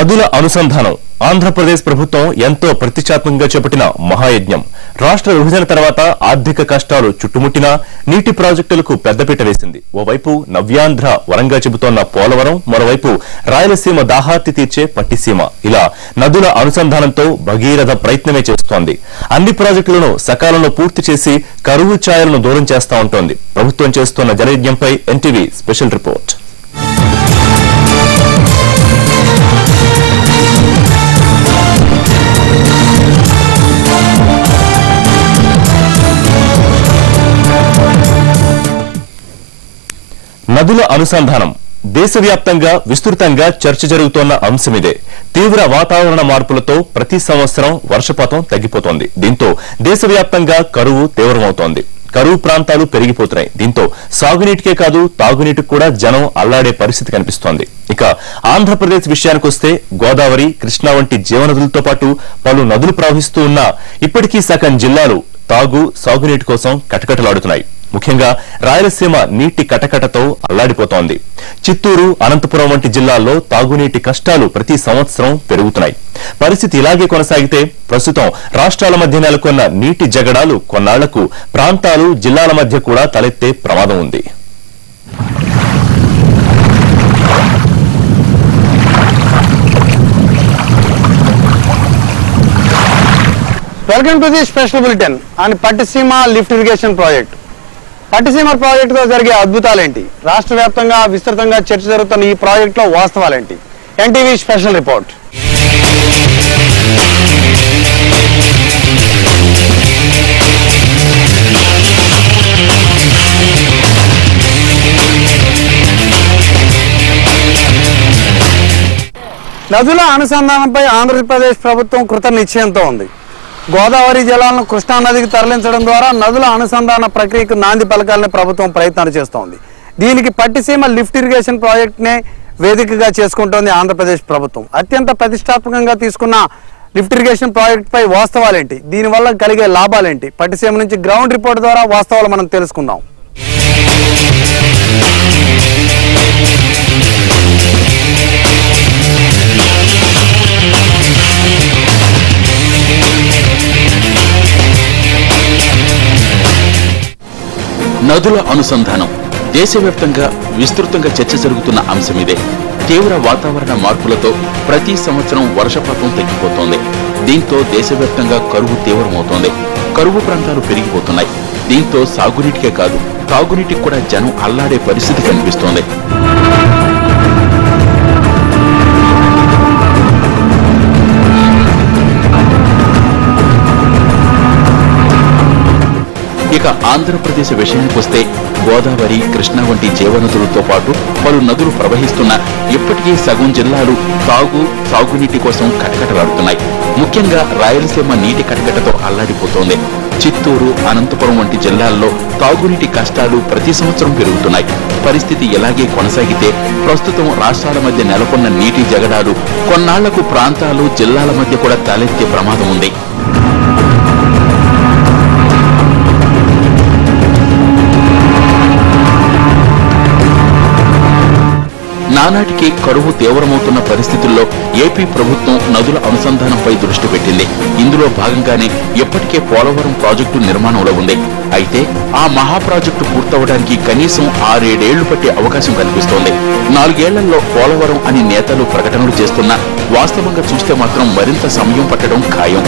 నదుల అనుసంధానం ఆంధ్రప్రదేశ్ ప్రభుత్వం ఎంతో ప్రతిష్టాత్మకంగా చేపట్టిన మహాయజ్ఞం. రాష్ట్ర విభజన తర్వాత ఆర్థిక కష్టాలు చుట్టుముట్టినా నీటి ప్రాజెక్టులకు పెద్దపీట వేసింది. ఓవైపు నవ్యాంధ్ర వరంగా చెబుతోన్న పోలవరం, మరోవైపు రాయలసీమ దాహార్తి తీర్చే పట్టిసీమ. ఇలా నదుల అనుసంధానంతో భగీరథ ప్రయత్నమే చేస్తోంది. అన్ని ప్రాజెక్టులను సకాలంలో పూర్తి చేసి కరువు ఛాయలను దూరం చేస్తా ఉంటోంది. ప్రభుత్వం చేస్తున్న జనయజ్ఞంపై ఎన్టీవీ స్పెషల్ రిపోర్ట్. నదుల అనుసంధానం దేశవ్యాప్తంగా విస్తృతంగా చర్చ జరుగుతోన్న అంశమిదే. తీవ్ర వాతావరణ మార్పులతో ప్రతి సంవత్సరం వర్షపాతం తగ్గిపోతోంది. దీంతో దేశవ్యాప్తంగా కరువు తీవ్రమవుతోంది. కరువు ప్రాంతాలు పెరిగిపోతున్నాయి. దీంతో సాగునీటికే కాదు తాగునీటికి కూడా జనం అల్లాడే పరిస్థితి కనిపిస్తోంది. ఇక ఆంధ్రప్రదేశ్ విషయానికొస్తే గోదావరి, కృష్ణా వంటి జీవనదులతో పాటు పలు నదులు ప్రవహిస్తూ ఉన్నా ఇప్పటికీ సగం జిల్లాలు సాగునీటి కోసం కటకటలాడుతున్నాయి. ముఖ్యంగా రాయలసీమ నీటి కటకటతో అల్లాడిపోతోంది. చిత్తూరు, అనంతపురం వంటి జిల్లాల్లో తాగునీటి కష్టాలు ప్రతి సంవత్సరం పెరుగుతున్నాయి. పరిస్థితి ఇలాగే కొనసాగితే ప్రస్తుతం రాష్ట్రాల మధ్య నెలకొన్న నీటి జగడాలు కొన్నాళ్లకు ప్రాంతాలు, జిల్లాల మధ్య కూడా తలెత్తే ప్రమాదం ఉంది. Welcome to the special bulletin on Pattiseema lift irrigation project. Pattiseema ప్రాజెక్టుతో జరిగే అద్భుతాలేంటి, రాష్ట్ర వ్యాప్తంగా విస్తృతంగా చర్చ జరుగుతున్న ఈ ప్రాజెక్టులో వాస్తవాలేంటి? NTV special report. నదుల అనుసంధానంపై ఆంధ్రప్రదేశ్ ప్రభుత్వం కృత నిశ్చయంతో ఉంది. గోదావరి జలాలను కృష్ణానదికి తరలించడం ద్వారా నదుల అనుసంధాన ప్రక్రియకు నాంది పలకాలని ప్రభుత్వం ప్రయత్నాలు చేస్తోంది. దీనికి పట్టిసీమ లిఫ్ట్ ఇరిగేషన్ ప్రాజెక్టునే వేదికగా చేసుకుంటోంది ఆంధ్రప్రదేశ్ ప్రభుత్వం. అత్యంత ప్రతిష్టాత్మకంగా తీసుకున్న లిఫ్ట్ ఇరిగేషన్ ప్రాజెక్టుపై వాస్తవాలేంటి, దీనివల్ల కలిగే లాభాలేంటి? పట్టిసీమ నుంచి గ్రౌండ్ రిపోర్ట్ ద్వారా వాస్తవాలు మనం తెలుసుకుందాం. నదుల అనుసంధానం దేశవ్యాప్తంగా విస్తృతంగా చర్చ జరుగుతున్న అంశమిదే. తీవ్ర వాతావరణ మార్పులతో ప్రతి సంవత్సరం వర్షపాతం తగ్గిపోతోంది. దీంతో దేశవ్యాప్తంగా కరువు తీవ్రమవుతోంది. కరువు ప్రాంతాలు పెరిగిపోతున్నాయి. దీంతో సాగునీటికే కాదు తాగునీటికి కూడా జనం అల్లాడే పరిస్థితి కనిపిస్తోంది. ఇక ఆంధ్రప్రదేశ్ విషయానికొస్తే గోదావరి, కృష్ణా వంటి జీవనదులతో పాటు పలు నదులు ప్రవహిస్తున్న ఇప్పటికీ సగం జిల్లాలు సాగునీటి కోసం కటకటలాడుతున్నాయి. ముఖ్యంగా రాయలసీమ నీటి కటకటతో అల్లాడిపోతోంది. చిత్తూరు, అనంతపురం వంటి జిల్లాల్లో తాగునీటి కష్టాలు ప్రతి సంవత్సరం పెరుగుతున్నాయి. పరిస్థితి ఇలాగే కొనసాగితే ప్రస్తుతం రాష్ట్రాల మధ్య నెలకొన్న నీటి జగడాలు కొన్నాళ్లకు ప్రాంతాలు, జిల్లాల మధ్య కూడా తలెత్తే ప్రమాదం ఉంది. నానాటికి కరువు తీవ్రమవుతున్న పరిస్థితుల్లో ఏపీ ప్రభుత్వం నదుల అనుసంధానంపై దృష్టి పెట్టింది. ఇందులో భాగంగానే ఇప్పటికే పోలవరం ప్రాజెక్టు నిర్మాణంలో ఉంది. అయితే ఆ మహా ప్రాజెక్టు పూర్తవడానికి కనీసం 6-7 ఏళ్లు పట్టే అవకాశం కనిపిస్తోంది. 4 ఏళ్లలో పోలవరం అని నేతలు ప్రకటనలు చేస్తున్నా వాస్తవంగా చూస్తే మాత్రం మరింత సమయం పట్టడం ఖాయం.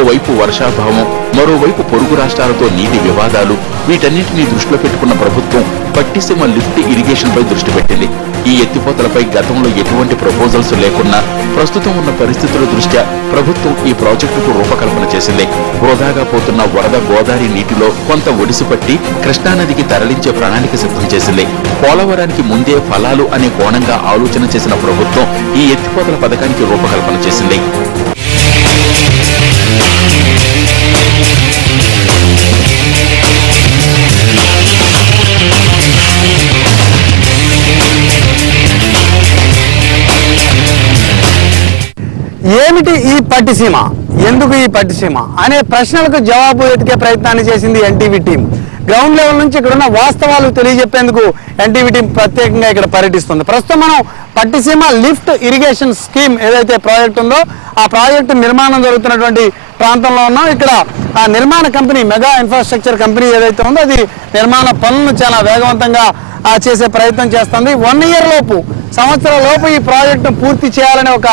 ఓవైపు వర్షాభావం, మరోవైపు పొరుగు రాష్ట్రాలతో నీటి వివాదాలు, వీటన్నింటినీ దృష్టిలో పెట్టుకున్న ప్రభుత్వం పట్టిసీమ లిఫ్ట్ ఇరిగేషన్ పై దృష్టి పెట్టింది. ఈ ఎత్తిపోతలపై గతంలో ఎటువంటి ప్రపోజల్స్ లేకున్నా ప్రస్తుతం ఉన్న పరిస్థితుల దృష్ట్యా ప్రభుత్వం ఈ ప్రాజెక్టుకు రూపకల్పన చేసింది. వృధాగా పోతున్న వరద గోదావరి నీటిలో కొంత ఒడిసిపట్టి కృష్ణానదికి తరలించే ప్రణాళిక సిద్ధం చేసింది. పోలవరానికి ముందే ఫలాలు అనే కోణంగా ఆలోచన చేసిన ప్రభుత్వం ఈ ఎత్తిపోతల పథకానికి రూపకల్పన చేసింది. ఏమిటి ఈ పట్టిసీమ, ఎందుకు ఈ పట్టిసీమ అనే ప్రశ్నలకు జవాబు వెతికే ప్రయత్నాన్ని చేసింది ఎన్టీవీ టీం. గ్రౌండ్ లెవెల్ నుంచి ఇక్కడ ఉన్న వాస్తవాలు తెలియజెప్పేందుకు ఎన్టీవీ టీం ప్రత్యేకంగా ఇక్కడ పర్యటిస్తుంది. ప్రస్తుతం మనం పట్టిసీమ లిఫ్ట్ ఇరిగేషన్ స్కీమ్ ఏదైతే ప్రాజెక్ట్ ఉందో ఆ ప్రాజెక్టు నిర్మాణం జరుగుతున్నటువంటి ప్రాంతంలో ఉన్నాం. ఇక్కడ ఆ నిర్మాణ కంపెనీ మెగా ఇన్ఫ్రాస్ట్రక్చర్ కంపెనీ ఏదైతే ఉందో అది నిర్మాణ పనులను చాలా వేగవంతంగా చేసే ప్రయత్నం చేస్తుంది. 1 year లోపు, సంవత్సరం లోపు ఈ ప్రాజెక్టును పూర్తి చేయాలనే ఒక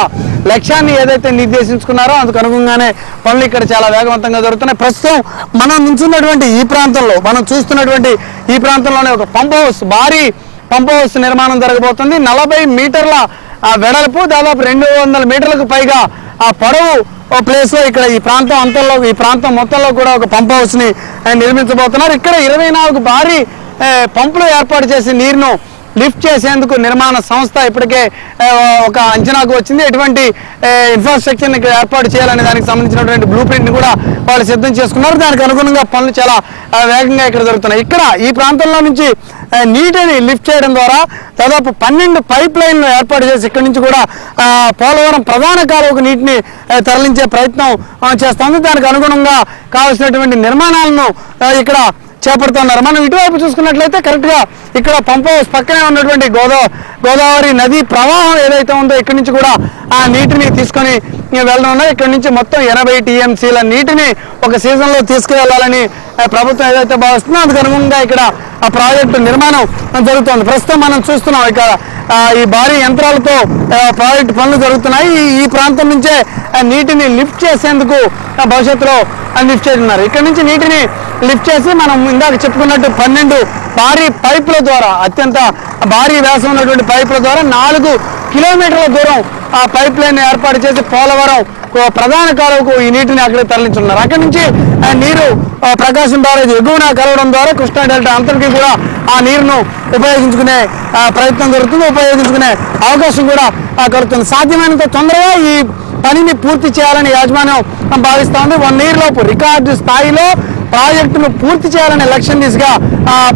లక్ష్యాన్ని ఏదైతే నిర్దేశించుకున్నారో అందుకు అనుగుణంగానే పనులు ఇక్కడ చాలా వేగవంతంగా జరుగుతున్నాయి. ప్రస్తుతం మనం నిల్చున్నటువంటి ఈ ప్రాంతంలో, మనం చూస్తున్నటువంటి ఈ ప్రాంతంలోనే ఒక పంప్ హౌస్, భారీ పంప్ హౌస్ నిర్మాణం జరగబోతుంది. 40 మీటర్ల వెడల్పు, దాదాపు 200 మీటర్లకు పైగా ఆ పొడవు ప్లేస్ లో ఇక్కడ ఈ ప్రాంతం అంతలో, ఈ ప్రాంతం మొత్తంలో కూడా ఒక పంప్ హౌస్ ని నిర్మించబోతున్నారు. ఇక్కడ 24 భారీ పంపులు ఏర్పాటు చేసి నీరును లిఫ్ట్ చేసేందుకు నిర్మాణ సంస్థ ఇప్పటికే ఒక అంచనాకు వచ్చింది. ఎటువంటి ఇన్ఫ్రాస్ట్రక్చర్ ఇక్కడ ఏర్పాటు చేయాలనే దానికి సంబంధించినటువంటి బ్లూ ప్రింట్ ని కూడా వాళ్ళు సిద్ధం చేసుకున్నారు. దానికి అనుగుణంగా పనులు చాలా వేగంగా ఇక్కడ జరుగుతున్నాయి. ఇక్కడ ఈ ప్రాంతంలో నుంచి నీటిని లిఫ్ట్ చేయడం ద్వారా దాదాపు 12 పైప్ లైన్లు ఏర్పాటు చేసి ఇక్కడ నుంచి కూడా పోలవరం ప్రధాన కాలువకు నీటిని తరలించే ప్రయత్నం చేస్తోంది. దానికి అనుగుణంగా కావాల్సినటువంటి నిర్మాణాలను ఇక్కడ చేపడుతున్నారు. మనం ఇటువైపు చూసుకున్నట్లయితే కరెక్ట్ గా ఇక్కడ పంప్ హౌస్ పక్కనే ఉన్నటువంటి గోదావరి నది ప్రవాహం ఏదైతే ఉందో ఇక్కడి నుంచి కూడా ఆ నీటిని తీసుకొని వెళ్ళడం ఉన్నాయి. ఇక్కడ నుంచి మొత్తం 80 TMCల నీటిని ఒక సీజన్ లో తీసుకువెళ్లాలని ప్రభుత్వం ఏదైతే భావిస్తుందో అందుకు అనుగుణంగా ఇక్కడ ఆ ప్రాజెక్టు నిర్మాణం జరుగుతుంది. ప్రస్తుతం మనం చూస్తున్నాం ఇక్కడ ఈ భారీ యంత్రాలతో ప్రాజెక్టు పనులు జరుగుతున్నాయి. ఈ ప్రాంతం నుంచే నీటిని లిఫ్ట్ చేసేందుకు భవిష్యత్తులో లిఫ్ట్ చేస్తున్నారు. ఇక్కడ నుంచి నీటిని లిఫ్ట్ చేసి మనం ఇందాక చెప్పుకున్నట్టు 12 భారీ పైపుల ద్వారా, అత్యంత భారీ వ్యాసం ఉన్నటువంటి పైపుల ద్వారా 4 కిలోమీటర్ల దూరం ఆ పైప్ లైన్ ఏర్పాటు చేసి పోలవరం ప్రధాన కాలువకు ఈ నీటిని అక్కడే తరలించున్నారు. అక్కడి నుంచి నీరు ప్రకాశం బ్యారేజ్ ఎగువన కలవడం ద్వారా కృష్ణా డెల్టా అంతటికీ కూడా ఆ నీరును ఉపయోగించుకునే ప్రయత్నం జరుగుతుంది, ఉపయోగించుకునే అవకాశం కూడా కలుగుతుంది. సాధ్యమైనంత తొందరగా ఈ పనిని పూర్తి చేయాలని యాజమాన్యం భావిస్తా ఉంది. 1 year లోపు రికార్డు స్థాయిలో ప్రాజెక్టును పూర్తి చేయాలనే లక్ష్యం దిశగా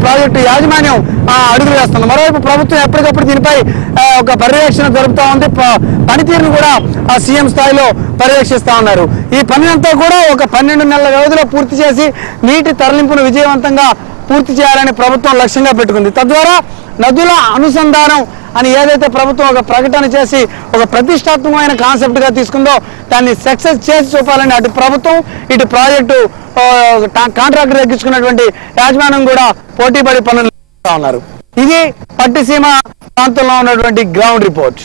ప్రాజెక్టు యాజమాన్యం అడుగులు వేస్తుంది. మరోవైపు ప్రభుత్వం ఎప్పటికప్పుడు దీనిపై ఒక పర్యవేక్షణ జరుపుతా ఉంది. పనితీరును కూడా సీఎం స్థాయిలో పర్యవేక్షిస్తా ఉన్నారు. ఈ పని అంతా కూడా ఒక 12 నెలల వ్యవధిలో పూర్తి చేసి నీటి తరలింపును విజయవంతంగా పూర్తి చేయాలని ప్రభుత్వం లక్ష్యంగా పెట్టుకుంది. తద్వారా నదుల అనుసంధానం అని ఏదైతే ప్రభుత్వం ఒక ప్రకటన చేసి ఒక ప్రతిష్టాత్మకమైన కాన్సెప్ట్ గా తీసుకుందో దాన్ని సక్సెస్ చేసి చూపాలని అటు ప్రభుత్వం, ఇటు ప్రాజెక్టు కాంట్రాక్టర్ ఎక్కించుకున్నటువంటి యాజమాన్యం కూడా పోటీపడి పనులు చేస్తా ఉన్నారు. ఇది పట్టిసీమ ప్రాంతంలో ఉన్నటువంటి గ్రౌండ్ రిపోర్ట్.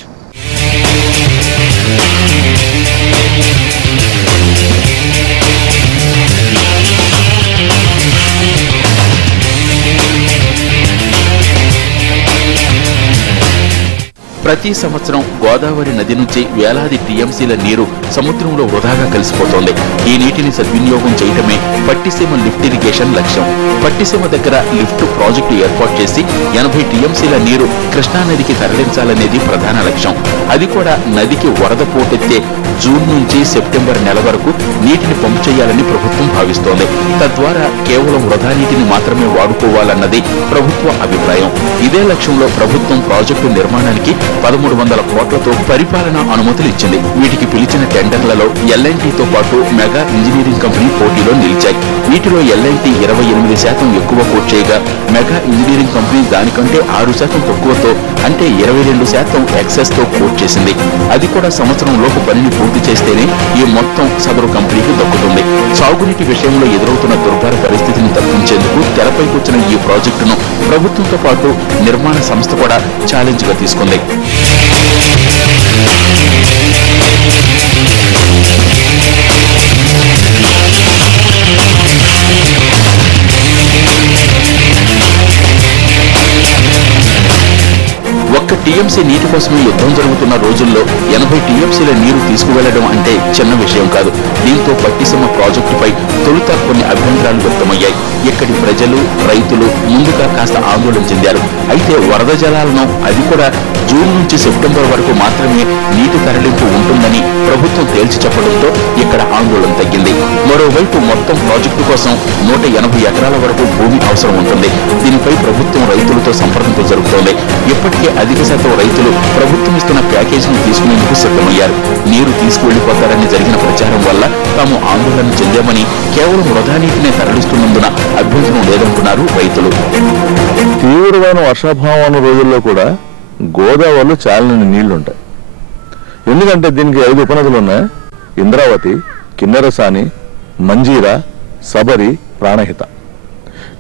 ప్రతి సంవత్సరం గోదావరి నది నుంచి వేలాది టీఎంసీల నీరు సముద్రంలో వృధాగా కలిసిపోతోంది. ఈ నీటిని సద్వినియోగం చేయడమే పట్టిసీమ లిఫ్ట్ ఇరిగేషన్ లక్ష్యం. పట్టిసీమ దగ్గర లిఫ్ట్ ప్రాజెక్టు ఏర్పాటు చేసి 80 టీఎంసీల నీరు కృష్ణానదికి తరలించాలనేది ప్రధాన లక్ష్యం. అది కూడా నదికి వరద పోటెత్తే జూన్ నుంచి సెప్టెంబర్ నెల వరకు నీటిని పంపు చేయాలని ప్రభుత్వం భావిస్తోంది. తద్వారా కేవలం వృధా నీటిని మాత్రమే వాడుకోవాలన్నది ప్రభుత్వ అభిప్రాయం. ఇదే లక్ష్యంలో ప్రభుత్వం ప్రాజెక్టు నిర్మాణానికి 1300 కోట్లతో పరిపాలనా అనుమతులు ఇచ్చింది. వీటికి పిలిచిన టెండర్లలో ఎల్ఎన్టీతో పాటు మెగా ఇంజనీరింగ్ కంపెనీ పోటీలో నిలిచాయి. వీటిలో ఎల్ఎన్టీ 28% ఎక్కువ కోట్ చేయగా మెగా ఇంజనీరింగ్ కంపెనీ దానికంటే 6% తక్కువతో అంటే 22% ఎక్సెస్ తో కోట్ చేసింది. అది కూడా సంవత్సరంలోపు పనిని పూర్తి చేస్తేనే ఈ మొత్తం సదరు కంపెనీకి దక్కుతుంది. సాగునీటి విషయంలో ఎదురవుతున్న దుర్భర పరిస్థితిని తప్పించేందుకు తెరపైకి వచ్చిన ఈ ప్రాజెక్టును ప్రభుత్వంతో పాటు నిర్మాణ సంస్థ కూడా ఛాలెంజ్ గా తీసుకుంది. ఒక్క టీఎంసీ నీటి కోసమే యుద్ధం జరుగుతున్న రోజుల్లో 80 టీఎంసీల నీరు తీసుకువెళ్లడం అంటే చిన్న విషయం కాదు. దీంతో పట్టిసీమ ప్రాజెక్టుపై తొలుత కొన్ని అభ్యంతరాలు వ్యక్తమయ్యాయి. ఇక్కడి ప్రజలు, రైతులు ముందుగా కాస్త ఆందోళన చెందారు. అయితే వరద జలాలను అది కూడా జూన్ నుంచి సెప్టెంబర్ వరకు మాత్రమే నీటి తరలింపు ఉంటుందని ప్రభుత్వం తేల్చి చెప్పడంతో ఇక్కడ ఆందోళన తగ్గింది. మరోవైపు మొత్తం ప్రాజెక్టు కోసం 180 ఎకరాల వరకు భూమి అవసరం ఉంటుంది. దీనిపై ప్రభుత్వం రైతులతో సంప్రదింపులు జరుగుతోంది. ఇప్పటికే అధికారులు శాతం రైతులు ప్రభుత్వం ఇస్తున్న ప్యాకేజీని తీసుకునేందుకు సిద్ధమయ్యారు. నీరు తీసుకువెళ్లిపోతారని జరిగిన ప్రచారం వల్ల తాము ఆందోళన చెందామని, కేవలం వృధా నీటినే తరలిస్తున్నందున అభ్యంతరం లేదంటున్నారు రైతులు. తీవ్రమైన వర్షాభావం ఉన్న రోజుల్లో కూడా గోదావరిలో చాలని నీళ్లుంటాయి. ఎందుకంటే దీనికి 5 ఉపనదులు ఉన్నాయి: ఇంద్రావతి, కిన్నెరసాని, మంజీరా, సబరి, ప్రాణహిత.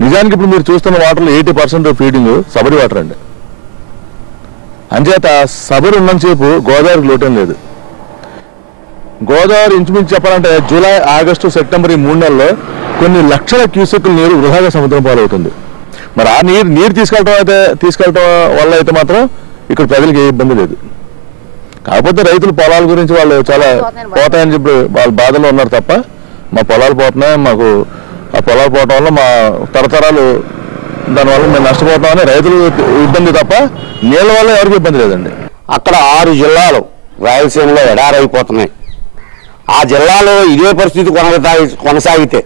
నిజానికి ఇప్పుడు మీరు చూస్తున్న వాటర్లో 80% ఫీడింగ్ సబరి వాటర్ అండి. అంచేత సబరి ఉన్నంతసేపు గోదావరికి లోటం లేదు. గోదావరి ఇంచుమించు చెప్పాలంటే జూలై, ఆగస్టు, సెప్టెంబర్ ఈ 3 నెలల్లో కొన్ని లక్షల క్యూసెక్కుల నీరు వృధాగా సముద్రం పాలవుతుంది. మరి ఆ నీరు తీసుకెళ్ళటం వల్ల అయితే మాత్రం ఇక్కడ ప్రజలకు ఏ ఇబ్బంది లేదు. కాకపోతే రైతులు పొలాల గురించి వాళ్ళు చాలా పోతాయని చెప్పి వాళ్ళ బాధలో ఉన్నారు తప్ప, మా పొలాలు పోతున్నాయి, మాకు ఆ పొలాలు పోవటం వల్ల మా తరతరాలు దానివల్ల మేము నష్టపోతామని రైతులు ఇబ్బంది తప్ప నీళ్ళ వల్ల ఎవరికి ఇబ్బంది లేదండి. అక్కడ 6 జిల్లాలు రాయలసీమలో ఎడారైపోతున్నాయి. ఆ జిల్లాలో ఇదే పరిస్థితి కొనసాగితే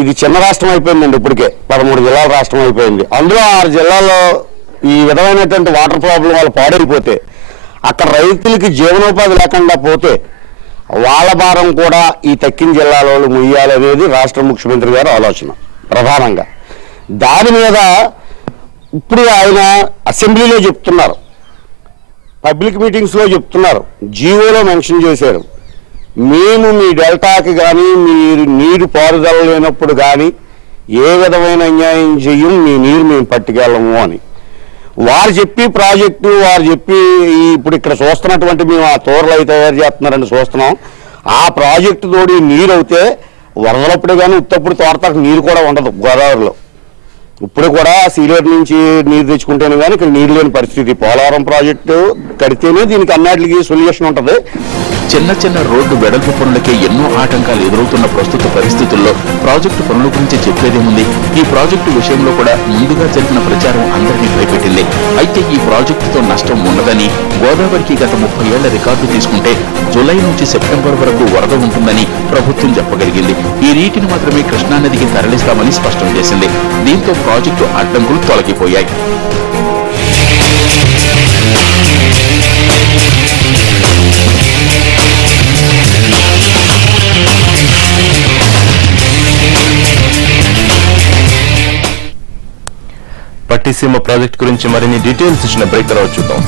ఇది చిన్న రాష్ట్రం అయిపోయిందండి. ఇప్పటికే 13 జిల్లాల రాష్ట్రం అయిపోయింది. అందులో 6 జిల్లాల్లో ఈ విధమైనటువంటి వాటర్ ప్రాబ్లం వాళ్ళు పాడైపోతే, అక్కడ రైతులకి జీవనోపాధి లేకుండా పోతే వాళ్ళ భారం కూడా ఈ తక్కిన జిల్లాలో ముయ్యాలనేది రాష్ట్ర ముఖ్యమంత్రి గారి ఆలోచన ప్రధానంగా. దాని మీద ఇప్పుడు ఆయన అసెంబ్లీలో చెప్తున్నారు, పబ్లిక్ మీటింగ్స్లో చెప్తున్నారు, జీవోలో మెన్షన్ చేశారు, మేము మీ డెల్టాకి కానీ మీరు నీరు పారుదల లేనప్పుడు కానీ ఏ విధమైన అన్యాయం చెయ్యం, మీ నీరు మేము పట్టుకెళ్ళము అని వారు చెప్పి ప్రాజెక్టు వారు చెప్పి ఇప్పుడు ఇక్కడ చూస్తున్నటువంటి మేము ఆ తోరలు అయితే తయారు చేస్తున్నారని చూస్తున్నాం. ఆ ప్రాజెక్టు తోడి నీరు అయితే వరదలప్పుడు కానీ ఉత్తప్పుడు తోటకు నీరు కూడా ఉండదు గోదావరిలో. ఇప్పుడు కూడా సీలేరు నుంచి నీరు తెచ్చుకుంటేనే కానీ ఇక్కడ నీరు లేని పరిస్థితి. పోలవరం ప్రాజెక్టు కడితేనే దీనికి అన్నిటికీ సొల్యూషన్ ఉంటుంది. చిన్న చిన్న రోడ్డు వెడల్పు పనులకే ఎన్నో ఆటంకాలు ఎదురవుతున్న ప్రస్తుత పరిస్థితుల్లో ప్రాజెక్టు పనుల గురించి చెప్పేదేముంది? ఈ ప్రాజెక్టు విషయంలో కూడా ముందుగా జరిగిన ప్రచారం అందరినీ భయపెట్టింది. అయితే ఈ ప్రాజెక్టుతో నష్టం ఉండదని, గోదావరికి గత 30 ఏళ్ల రికార్డు తీసుకుంటే జూలై నుంచి సెప్టెంబర్ వరకు వరద ఉంటుందని ప్రభుత్వం చెప్పగలిగింది. ఈ నీటిని మాత్రమే కృష్ణానదికి తరలిస్తామని స్పష్టం చేసింది. దీంతో ప్రాజెక్టు అడ్డంకులు తొలగిపోయాయి. పట్టిసీమ ప్రాజెక్ట్ గురించి మరిన్ని డీటెయిల్స్ ఇచ్చిన బ్రేక్ తర్వాత చూద్దాం.